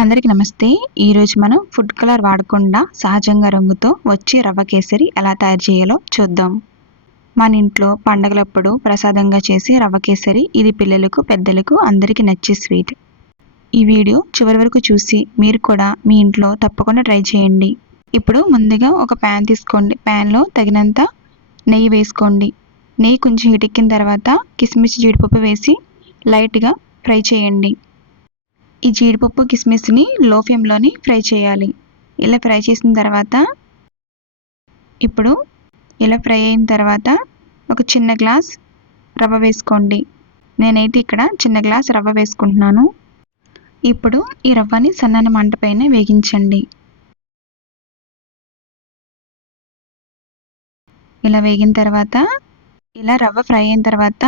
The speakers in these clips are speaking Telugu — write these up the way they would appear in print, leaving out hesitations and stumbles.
అందరికీ నమస్తే. ఈరోజు మనం ఫుడ్ కలర్ వాడకుండా సహజంగా రంగుతో వచ్చే రవ్వ కేసరి ఎలా తయారు చేయాలో చూద్దాం. మన ఇంట్లో పండగలప్పుడు ప్రసాదంగా చేసే రవ్వ కేసరి ఇది పిల్లలకు, పెద్దలకు అందరికీ నచ్చే స్వీట్. ఈ వీడియో చివరి వరకు చూసి మీరు కూడా మీ ఇంట్లో తప్పకుండా ట్రై చేయండి. ఇప్పుడు ముందుగా ఒక ప్యాన్ తీసుకోండి. ప్యాన్లో తగినంత నెయ్యి వేసుకోండి. నెయ్యి కొంచెం హీట్ ఎక్కిన తర్వాత కిస్మిస్, జీడిపప్పు వేసి లైట్గా ఫ్రై చేయండి. ఈ జీడిపప్పు కిస్మిస్ని లో ఫ్లేమ్లోని ఫ్రై చేయాలి. ఇలా ఫ్రై చేసిన తర్వాత ఇప్పుడు ఇలా ఫ్రై అయిన తర్వాత ఒక చిన్న గ్లాస్ రవ్వ వేసుకోండి. నేనైతే ఇక్కడ చిన్న గ్లాస్ రవ్వ వేసుకుంటున్నాను. ఇప్పుడు ఈ రవ్వని సన్నని మంట పైన వేగించండి. ఇలా వేగిన తర్వాత ఇలా రవ్వ ఫ్రై అయిన తర్వాత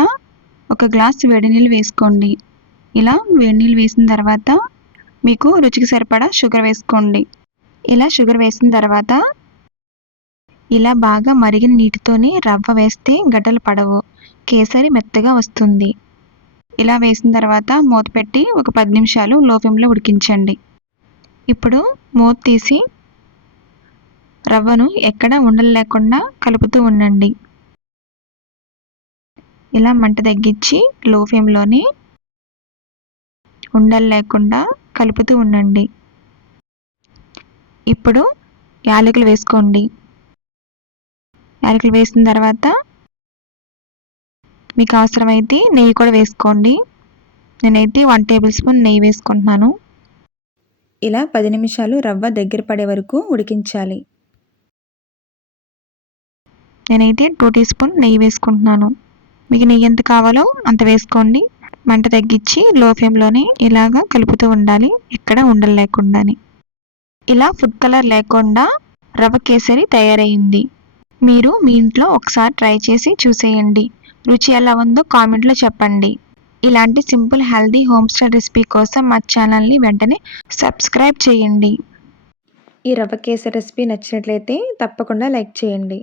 ఒక గ్లాస్ వేడి నీళ్ళు వేసుకోండి. ఇలా వేడి నీళ్ళు వేసిన తర్వాత మీకు రుచికి సరిపడా షుగర్ వేసుకోండి. ఇలా షుగర్ వేసిన తర్వాత ఇలా బాగా మరిగిన నీటితోనే రవ్వ వేస్తే గడ్డలు పడవు, కేసరి మెత్తగా వస్తుంది. ఇలా వేసిన తర్వాత మూత పెట్టి ఒక 10 నిమిషాలు లో ఫ్లేమ్లో ఉడికించండి. ఇప్పుడు మూత తీసి రవ్వను ఎక్కడ ఉండలు లేకుండా కలుపుతూ ఉండండి. ఇలా మంట తగ్గించి లో ఫ్లేమ్లోనే ఉండలు లేకుండా కలుపుతూ ఉండండి. ఇప్పుడు యాలకులు వేసుకోండి. యాలకులు వేసిన తర్వాత మీకు అవసరమైతే నెయ్యి కూడా వేసుకోండి. నేనైతే 1 టేబుల్ స్పూన్ నెయ్యి వేసుకుంటున్నాను. ఇలా 10 నిమిషాలు రవ్వ దగ్గర పడే వరకు ఉడికించాలి. నేనైతే 2 టీ స్పూన్ నెయ్యి వేసుకుంటున్నాను. మీకు నెయ్యి ఎంత కావాలో అంత వేసుకోండి. మంట తగ్గించి లో ఫ్లేమ్లోనే ఇలాగా కలుపుతూ ఉండాలి, ఎక్కడ ఉండలు లేకుండాని. ఇలా ఫుడ్ కలర్ లేకుండా రవ్వ కేసరి తయారైంది. మీరు మీ ఇంట్లో ఒకసారి ట్రై చేసి చూసేయండి. రుచి ఎలా ఉందో కామెంట్లో చెప్పండి. ఇలాంటి simple healthy home style recipe కోసం మా ఛానల్ని వెంటనే సబ్స్క్రైబ్ చేయండి. ఈ రవ్వ కేసరి రెసిపీ నచ్చినట్లయితే తప్పకుండా లైక్ చేయండి.